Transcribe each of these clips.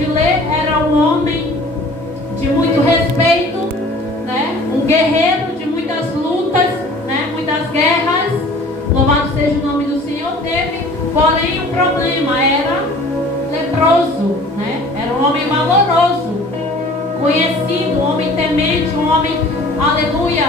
de ler, era um homem de muito respeito, né? Um guerreiro de muitas lutas, né? Muitas guerras. Louvado seja o nome do Senhor. Teve, porém, um problema, era leproso, né? Era um homem valoroso, conhecido, um homem temente, um homem, aleluia,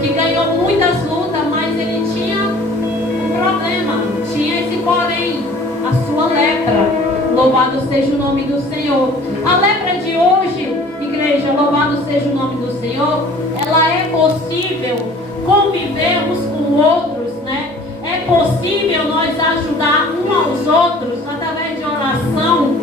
que ganhou muitas lutas, mas ele tinha um problema, tinha esse porém, a sua lepra. Louvado seja o nome do Senhor. A lepra de hoje, igreja, louvado seja o nome do Senhor, ela é possível convivermos com outros, né? É possível nós ajudar uns aos outros através de oração.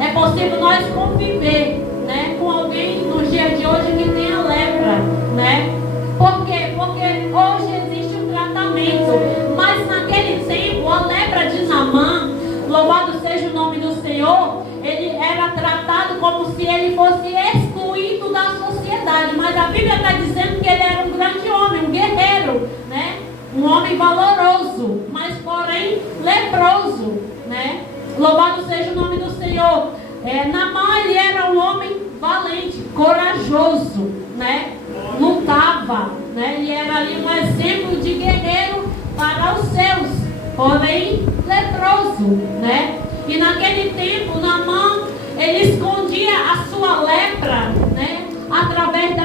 É possível nós conviver, né, com alguém no dia de hoje que tem a lepra, né? Por quê? Porque hoje existe um tratamento, mas naquele tempo a lepra de Naamã, louvado seja o nome do Senhor, ele era tratado como se ele fosse excluído da sociedade, mas a Bíblia está dizendo que ele era um grande homem, um guerreiro, né? Um homem valoroso, mas porém leproso, né? Louvado seja o nome do Senhor. Naamã, ele era um homem valente, corajoso, né? Lutava, né? Ele era ali um exemplo de guerreiro para os seus, porém leproso, né? E naquele tempo, Naamã, ele escondia a sua lepra, né? Através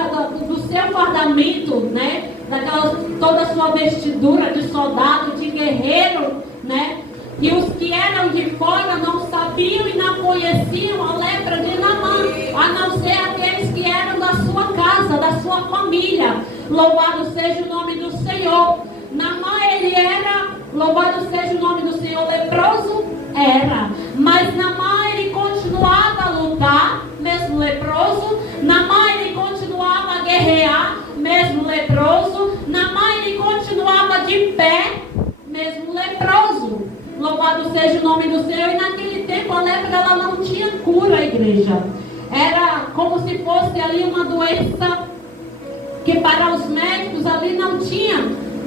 do seu guardamento, né? Toda a sua vestidura de soldado, de guerreiro, né? E os que eram de fora não sabiam e não conheciam a lepra de Naamã, a não ser aqueles que eram da sua casa, da sua família. Louvado seja o nome do Senhor. Naamã, ele era, louvado seja o nome do Senhor, leproso? Era. Mas Naamã, ele continuava a lutar, mesmo leproso. Naamã, ele continuava a guerrear, mesmo leproso. Naamã, ele continuava de pé, mesmo leproso. Louvado seja o nome do Senhor. E naquele tempo a lepra, ela não tinha cura, igreja. Era como se fosse ali uma doença que para os médicos ali não tinha,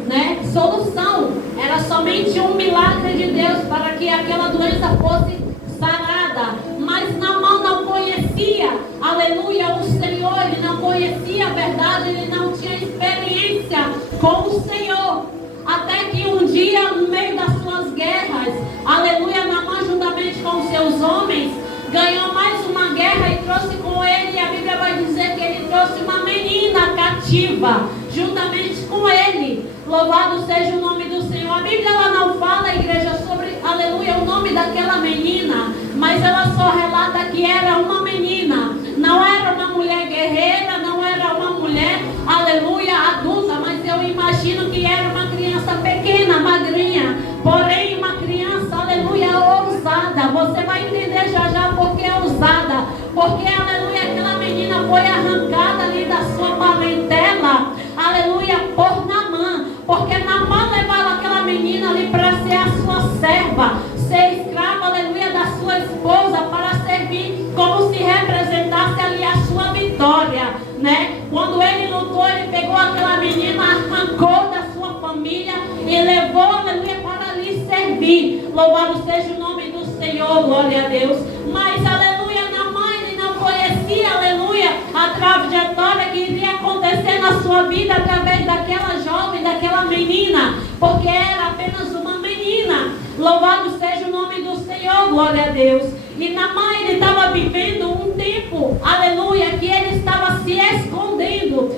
né, solução. Era somente um milagre de Deus para que aquela doença fosse sarada. Mas Naamã não conhecia, aleluia, o Senhor. Ele não conhecia a verdade, ele não tinha experiência com o Senhor. Até que um dia, no meio das suas guerras, aleluia, Naamã, juntamente com seus homens, ganhou mais uma guerra e trouxe com ele, a Bíblia vai dizer que ele trouxe uma menina cativa, juntamente com ele. Louvado seja o nome do Senhor. A Bíblia, ela não fala, igreja, sobre, aleluia, o nome daquela menina, mas ela só relata que era uma menina. Não era uma mulher guerreira, não era uma mulher, aleluia, adulta, mas eu imagino que era uma criança pequena, magrinha, porém uma criança, aleluia, ousada. Você vai entender já já porque é ousada, porque, aleluia, aquela menina foi arrancada ali da sua parentela, aleluia, por Naamã, porque Naamã levava aquela menina ali para ser a sua serva, ser escrava, aleluia, da sua esposa, para servir como se representasse ali a sua vitória, né? Quando ele lutou, ele pegou aquela menina, arrancou da sua família e levou, aleluia, para lhe servir. Louvado seja o nome do Senhor, glória a Deus. Mas, aleluia, Naamã, ele não conhecia, aleluia, a trajetória que iria acontecer na sua vida através daquela jovem, daquela menina, porque era apenas uma menina. Louvado seja o nome do Senhor, glória a Deus. E Naamã, ele estava vivendo um tempo, aleluia, que ele estava se escondendo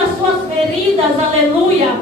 as suas feridas, aleluia.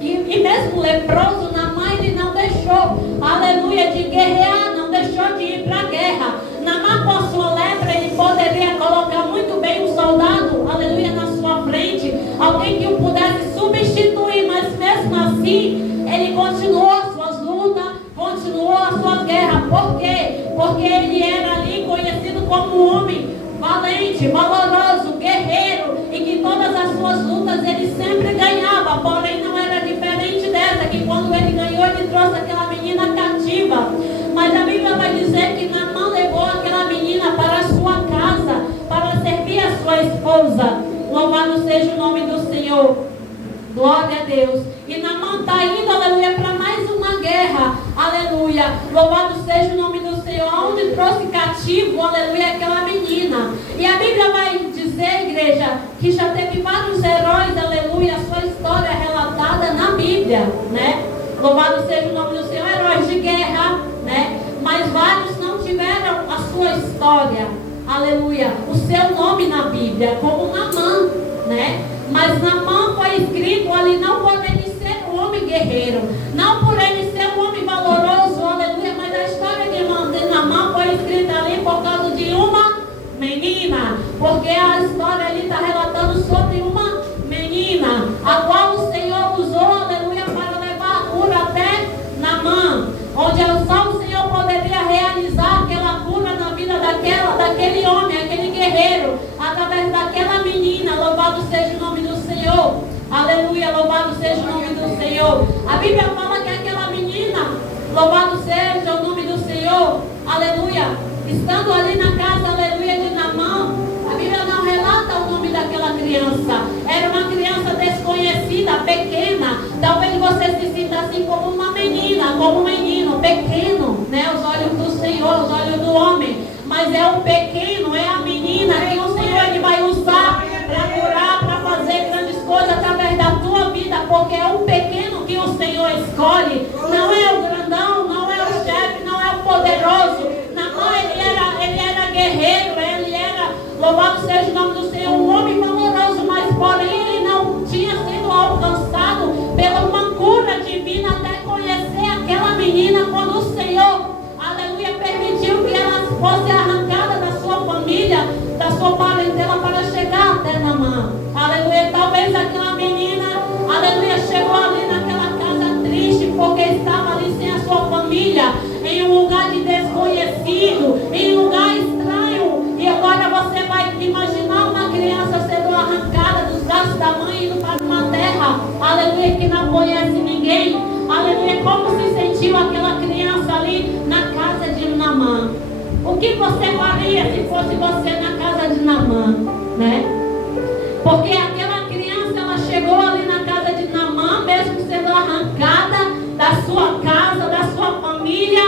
E mesmo leproso, Naamã, ele não deixou, aleluia, de guerrear, não deixou de ir para a guerra. Naamã, com a sua lepra, ele poderia colocar muito bem um soldado, aleluia, na sua frente, alguém que o pudesse substituir, mas mesmo assim, ele continuou as suas lutas, continuou as suas guerras. Por quê? Porque ele era ali conhecido como um homem valente, valoroso, guerreiro, e que todas as suas lutas ele sempre ganhava. Porém, não era diferente dessa, que quando ele ganhou, ele trouxe aquela menina cativa. Mas a Bíblia vai dizer que Naamã levou aquela menina para a sua casa, para servir a sua esposa. Louvado seja o nome do Senhor. Glória a Deus. E Naamã está indo, aleluia, para mais uma guerra. Aleluia. aleluia. Louvado seja o nome do Senhor, onde trouxe cativo, aleluia, aquela menina. E a Bíblia vai dizer, igreja, que já teve vários heróis, aleluia, a sua história relatada na Bíblia, né? Louvado seja o nome do Senhor, heróis de guerra, né? Mas vários não tiveram a sua história, aleluia, o seu nome na Bíblia, como Naamã, né? Mas Naamã foi escrito ali não por ele ser um homem guerreiro, não por ele ser um homem valoroso, aleluia, mas a história de Naamã foi escrita ali por causa de uma menina, porque a história ali está relatando sobre uma menina, a qual o Senhor usou, aleluia, para levar a cura até Naamã, onde só o Senhor poderia realizar aquela cura na vida daquele homem, aquele guerreiro, através daquela menina. Louvado seja o nome do Senhor, aleluia, louvado seja o nome do Senhor. A Bíblia fala que aquela menina, louvado seja o nome do Senhor, aleluia, estando ali na casa, aleluia, de Naamã, a Bíblia não relata o nome daquela criança. Era uma criança desconhecida, pequena. Talvez você se sinta assim como uma menina, como um menino, pequeno, né? Os olhos do Senhor, os olhos do homem. Mas é o pequeno, é a menina que o Senhor ele vai usar para curar, para fazer grandes coisas através da tua vida. Porque é o pequeno que o Senhor escolhe. Não é o grandão, não é o chefe, não é o poderoso. Ele era guerreiro, ele era, louvado seja o nome do Senhor, um homem valoroso, mas porém ele não tinha sido alcançado pela uma cura divina até conhecer aquela menina, quando o Senhor, aleluia, permitiu que ela fosse arrancada da sua família, da sua parentela, para chegar até Naamã, aleluia. Talvez aquela menina, aleluia, chegou ali naquela casa triste, porque estava ali sem a sua família, em um lugar de desconhecido, em um lugar estranho. E agora você vai imaginar uma criança sendo arrancada dos braços da mãe, indo para uma terra, aleluia, que não conhece ninguém, aleluia. Como se sentiu aquela criança ali na casa de Naamã? O que você faria se fosse você na casa de Naamã, né? Porque aquela criança, ela chegou ali na casa de Naamã, mesmo sendo arrancada da sua casa, da sua família,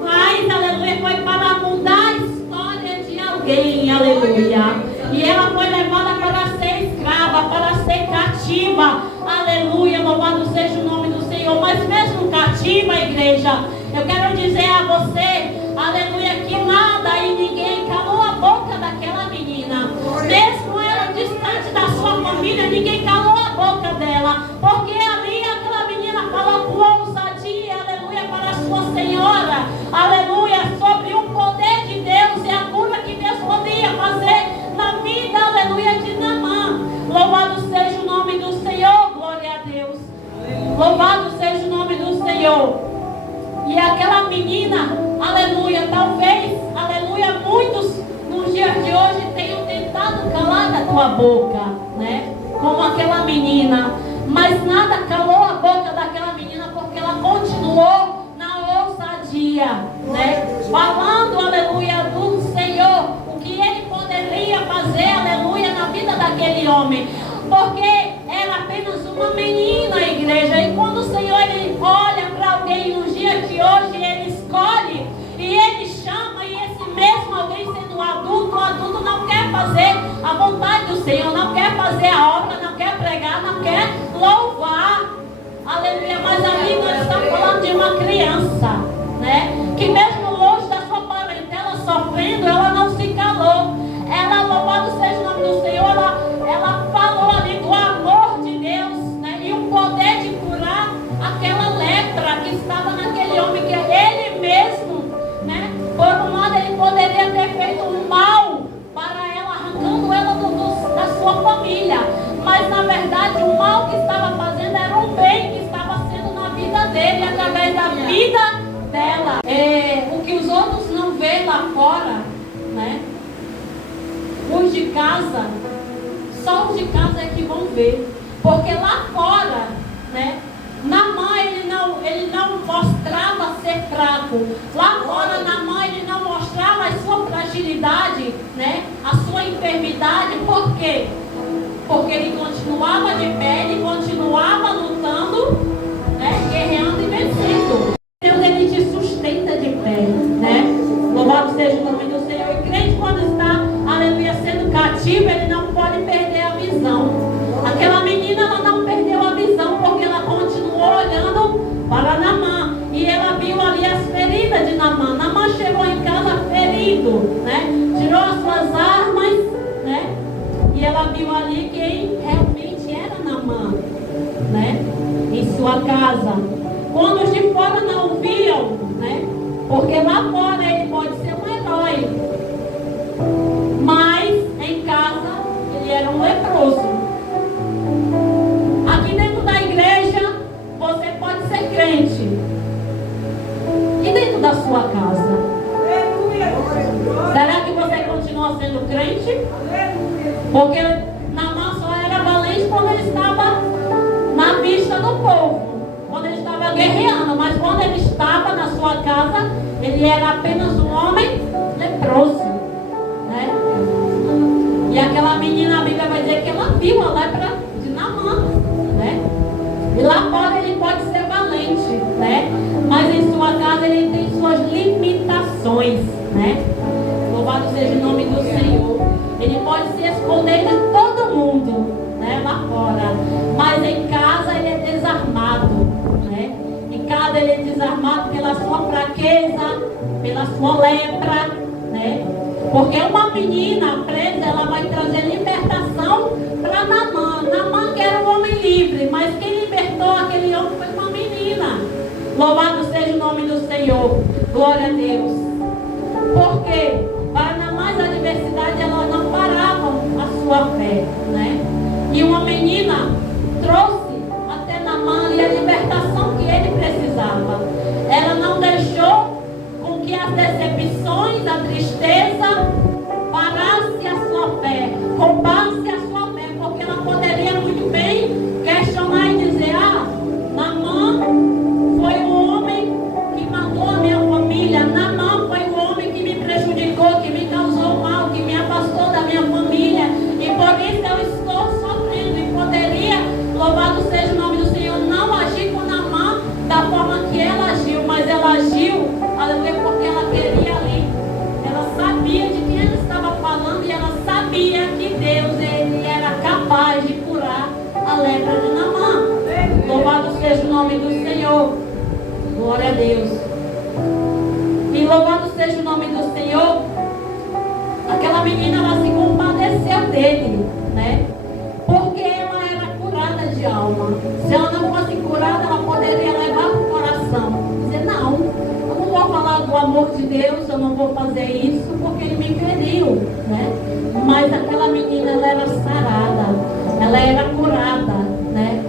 mas, aleluia, foi para mudar a história de alguém, aleluia. E ela foi levada para ser escrava, para ser cativa, aleluia, louvado seja o nome do Senhor. Mas mesmo cativa, igreja, eu quero dizer a você, aleluia, que nada e ninguém calou a boca daquela menina. Mesmo ela distante da sua família, ninguém calou a boca dela, porque ali aquela menina falou com ousadia, aleluia, para a sua senhora, aleluia, sobre o poder de Deus e a cura que Deus podia fazer na vida, aleluia, de Naamã. Louvado seja o nome do Senhor, glória a Deus. Louvado seja o nome do Senhor. E aquela menina, aleluia, talvez, aleluia, muitos nos dias de hoje tenham tentado calar a tua boca, né? Como aquela menina. Mas nada calou a boca daquela menina, porque ela continuou na ousadia, né? Falando, aleluia, do Senhor, o que ele poderia fazer, aleluia, na vida daquele homem. Porque era apenas uma menina, igreja. E quando o Senhor ele olha para alguém nos dias de hoje, ele escolhe e ele chama, e esse mesmo alguém sendo adulto, o adulto não quer fazer a vontade do Senhor, não quer fazer a obra, não quer pregar, não quer louvar, aleluia. Mas ali nós estamos falando de uma criança, né? Que mesmo longe da sua parentela sofrendo, ela não se calou. Ela, louvado seja o nome do Senhor, ela falou ali do amor de Deus, né? E o poder de curar aquela lepra que estava naquele homem, que ele mesmo, né? Por um lado ele poderia ter feito um mal para ela, arrancando ela da sua família, mas na verdade o mal que estava fazendo era um bem que estava sendo na vida dele, através da vida dela. O que os outros não veem lá fora, né? Os de casa, só os de casa é que vão ver, porque lá fora, né? Naamã ele não mostrava ser fraco. Lá fora, Naamã ele não mostrava a sua fragilidade, né? A sua enfermidade. Por quê? Porque ele continuava de pé, ele continuava lutando, né? Guerreando e vencendo. Deus ele te sustenta. viu ali quem realmente era Naamã, né? Em sua casa. Quando os de fora não viam, né? Porque lá fora ele pode ser um herói, mas em casa ele era um leproso. Aqui dentro da igreja você pode ser crente. E dentro da sua casa? Será que você continua sendo crente? Porque Naamã só era valente quando ele estava na vista do povo, quando ele estava guerreando, mas quando ele estava na sua casa, ele era apenas um homem leproso, né? E aquela menina, a Bíblia vai dizer que ela viu a lepra de Naamã, né? E lá fora ele pode ser valente, né? Mas em sua casa ele tem suas limitações, né? Louvado seja o nome do Senhor. Ele pode se esconder de todo mundo, né? Lá fora. Mas em casa ele é desarmado, né? Em casa ele é desarmado pela sua fraqueza, pela sua lepra, né? Porque uma menina presa, ela vai trazer libertação para Naamã. Naamã que era um homem livre, mas quem libertou aquele homem foi uma menina. Louvado seja o nome do Senhor. Glória a Deus. Porque para Naamã as adversidades, elas não paravam a sua fé, né? E uma menina trouxe até Naamã ali a libertação que ele precisava. Ela não deixou com que as decepções, a tristeza parasse a sua fé, roubasse a sua fé, porque ela poderia muito bem questionar e dizer: ah, Naamã foi o homem que matou a minha família, Naamã foi o homem que me prejudicou, que me causou mal, que me afastou da minha família, e por isso eu estou sofrendo. E poderia, louvado seja o nome do Senhor, não agir com Naamã da forma que ela agiu, mas ela agiu, aleluia, porque ela queria ali, ela sabia de quem ela estava falando, e ela sabia que Deus, ele era capaz de curar a lepra de Naamã. Louvado seja o nome do Senhor. Glória a Deus. E louvado seja o nome do Senhor. Aquela menina, ela se compadeceu dele, né? Porque ela era curada de alma. Se ela não fosse curada, ela poderia levar para o coração, dizer: não, eu não vou falar do amor de Deus, eu não vou fazer isso porque ele me feriu, né? Mas aquela menina, ela era sarada, ela era curada, né?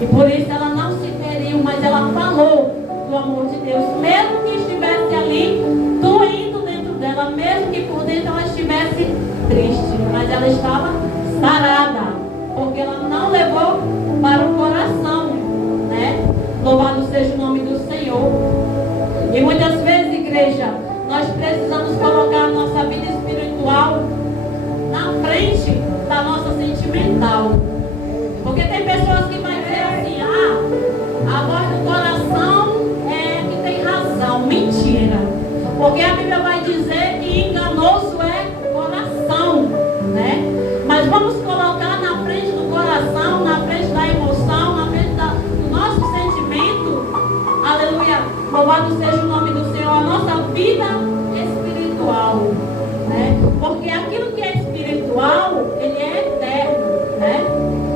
E por isso ela não se feriu, mas ela falou do amor de Deus, mesmo que estivesse ali doendo dentro dela, mesmo que por dentro ela estivesse triste, mas ela estava sarada, porque ela não levou para o coração, né? Louvado seja o nome do Senhor. E muitas vezes, igreja, nós precisamos colocar a nossa vida espiritual na frente da nossa sentimental, porque tem pessoas que vão dizer assim: ah, a voz do coração é que tem razão. Mentira, porque a Bíblia vai dizer que enganoso é o coração, né? Mas vamos colocar na frente do coração, na frente da emoção, na frente do nosso sentimento, aleluia, louvado seja o nome do Senhor, a nossa vida espiritual, né? Porque aquilo que é espiritual, ele é eterno, né?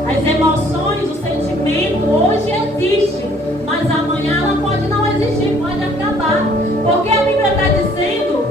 As emoções, o sentimento hoje existe, mas amanhã ela pode não existir, pode acabar. Porque a Bíblia está dizendo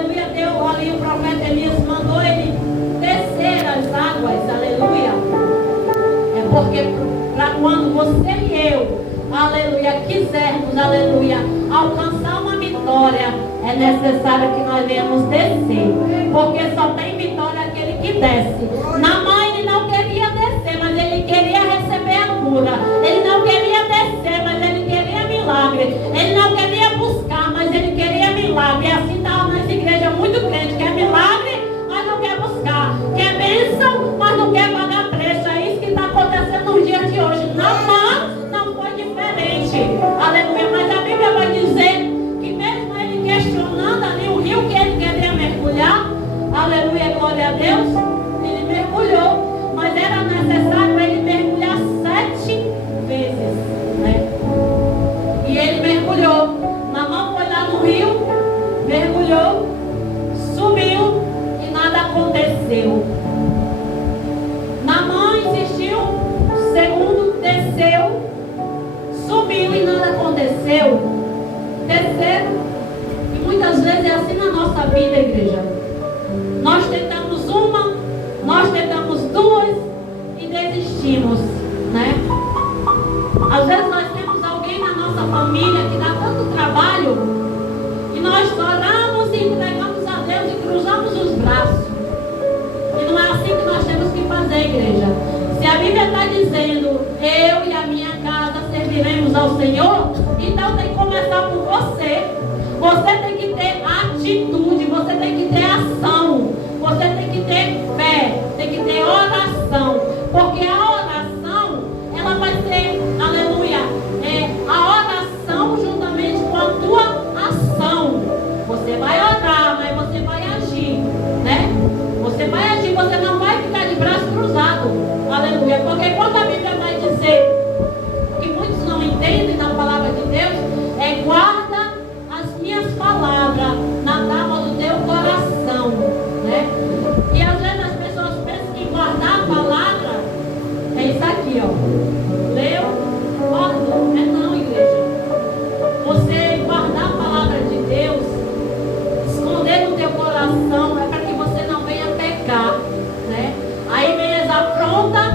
aleluia, deu ali o profeta Elias, mandou ele descer as águas, aleluia. É porque para quando você e eu, aleluia, quisermos, aleluia, alcançar uma vitória, é necessário que nós venhamos descer, porque só tem vitória aquele que desce. Naamã, ele não queria descer, mas ele queria receber a cura. Ele não queria descer, mas ele queria milagre. Ele não queria buscar, mas ele queria milagre. E assim está nas igrejas muito crente, quer milagre, mas não quer buscar, quer bênção, mas não quer pagar preço. É isso que está acontecendo nos dias de hoje. Naamã não foi diferente, aleluia. Mas a Bíblia vai dizer que mesmo ele questionando ali o rio que ele queria mergulhar, aleluia, glória a Deus, ele mergulhou, mas era necessário ele mergulhar 7 vezes, né? E ele mergulhou. Naamã foi lá no rio, mergulhou, subiu e nada aconteceu. Naamã insistiu, segundo, desceu, subiu e nada aconteceu. Terceiro, e muitas vezes é assim na nossa vida, igreja. Nós tentamos uma, nós tentamos duas e desistimos, né? Às vezes nós temos alguém na nossa família que dá tanto trabalho e nós oramos e entregamos a Deus e cruzamos os braços. E não é assim que nós temos que fazer, igreja. Se a Bíblia está dizendo, eu e a minha casa serviremos ao Senhor, então tem que começar por você. Você tem que ter atitude, você tem que ter ação, você tem que ter fé, tem que ter oração. Porque a oração, ela vai ser, aleluia, a oração juntamente com a tua ação. Você vai orar, mas você vai agir, né? Você vai agir, você não vai ficar de braço cruzado, aleluia. Porque quando a Bíblia vai dizer, que muitos não entendem na palavra de Deus, guarda as minhas palavras na tábua do teu coração, né? E às vezes as pessoas pensam que guardar a palavra é isso aqui, ó. Leu, guardou. Não, igreja. Você guardar a palavra de Deus, esconder no teu coração, é para que você não venha pecar, né? Aí vem as afrontas,